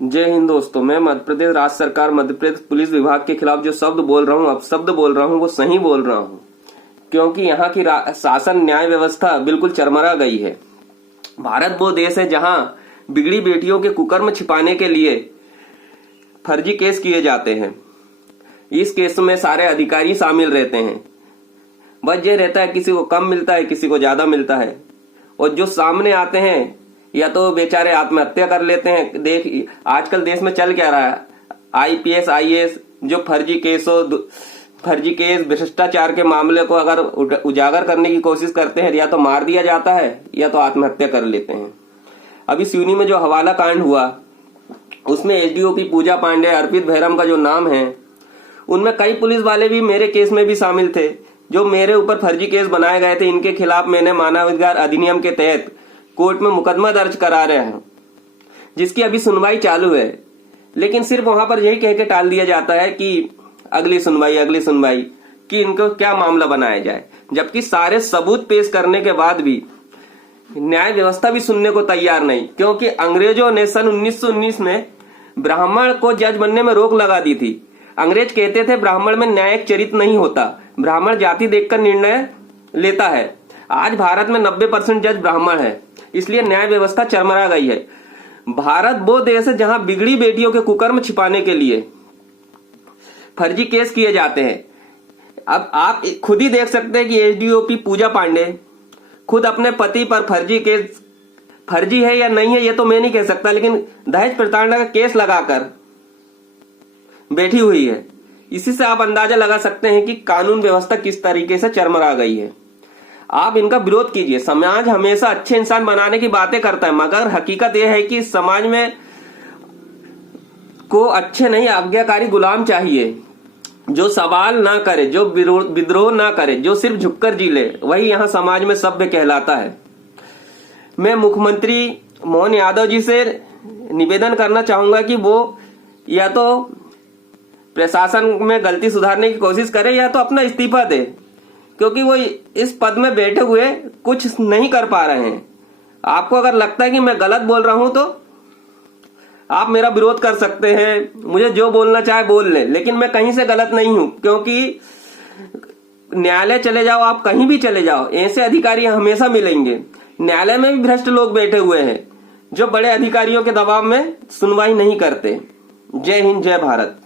जय हिंद दोस्तों। मैं मध्य प्रदेश राज्य सरकार मध्य प्रदेश पुलिस विभाग के खिलाफ जो शब्द बोल रहा हूँ, अब शब्द बोल रहा हूँ वो सही बोल रहा हूँ, क्योंकि यहाँ की शासन न्याय व्यवस्था बिल्कुल चरमरा गई है। भारत वो देश है जहाँ बिगड़ी बेटियों के कुकर्म छिपाने के लिए फर्जी केस किए जाते हैं। इस केस में सारे अधिकारी शामिल रहते हैं। बस ये रहता है किसी को कम मिलता है, किसी को ज्यादा मिलता है, और जो सामने आते हैं या तो बेचारे आत्महत्या कर लेते हैं। देख आजकल देश में चल क्या रहा है, आईपीएस आईएएस जो फर्जी केस भ्रष्टाचार के मामले को अगर उजागर करने की कोशिश करते हैं, या तो मार दिया जाता है या तो आत्महत्या कर लेते हैं। अभी सिवनी में जो हवाला कांड हुआ उसमें एसडीओपी पूजा पांडे, अर्पित भैरम का जो नाम है, उनमें कई पुलिस वाले भी मेरे केस में भी शामिल थे। जो मेरे ऊपर फर्जी केस बनाए गए थे, इनके खिलाफ मैंने मानवाधिकार अधिनियम के तहत कोर्ट में मुकदमा दर्ज करा रहे हैं, जिसकी अभी सुनवाई चालू है। लेकिन सिर्फ वहां पर यही कह के टाल दिया जाता है कि अगली सुनवाई कि इनको क्या मामला बनाया जाए, जबकि सारे सबूत पेश करने के बाद भी न्याय व्यवस्था भी सुनने को तैयार नहीं। क्योंकि अंग्रेजों ने सन 1919 में ब्राह्मण को जज बनने में रोक लगा दी थी। अंग्रेज कहते थे ब्राह्मण में न्यायिक चरित्र नहीं होता, ब्राह्मण जाति देखकर निर्णय लेता है। आज भारत में 90% जज ब्राह्मण है, इसलिए न्याय व्यवस्था चरमरा गई है। भारत वो देश है जहां बिगड़ी बेटियों के कुकर्म छिपाने के लिए फर्जी केस किए जाते हैं। अब आप खुद ही देख सकते हैं कि एसडीओपी पूजा पांडे खुद अपने पति पर फर्जी है या नहीं है ये तो मैं नहीं कह सकता, लेकिन दहेज प्रताड़ना का केस लगाकर बैठी हुई है। इसी से आप अंदाजा लगा सकते हैं कि कानून व्यवस्था किस तरीके से चरमरा गई है। आप इनका विरोध कीजिए। समाज हमेशा अच्छे इंसान बनाने की बातें करता है, मगर हकीकत यह है कि समाज में को अच्छे नहीं आज्ञाकारी गुलाम चाहिए, जो सवाल ना करे, जो विद्रोह ना करे, जो सिर्फ झुककर जी ले, वही यहाँ समाज में सभ्य कहलाता है। मैं मुख्यमंत्री मोहन यादव जी से निवेदन करना चाहूंगा कि वो या तो प्रशासन में गलती सुधारने की कोशिश करे या तो अपना इस्तीफा दे, क्योंकि वो इस पद में बैठे हुए कुछ नहीं कर पा रहे हैं। आपको अगर लगता है कि मैं गलत बोल रहा हूं तो आप मेरा विरोध कर सकते हैं, मुझे जो बोलना चाहे बोल ले, लेकिन मैं कहीं से गलत नहीं हूं। क्योंकि न्यायालय चले जाओ, आप कहीं भी चले जाओ, ऐसे अधिकारी हमेशा मिलेंगे। न्यायालय में भी भ्रष्ट लोग बैठे हुए हैं जो बड़े अधिकारियों के दबाव में सुनवाई नहीं करते। जय हिंद, जय भारत।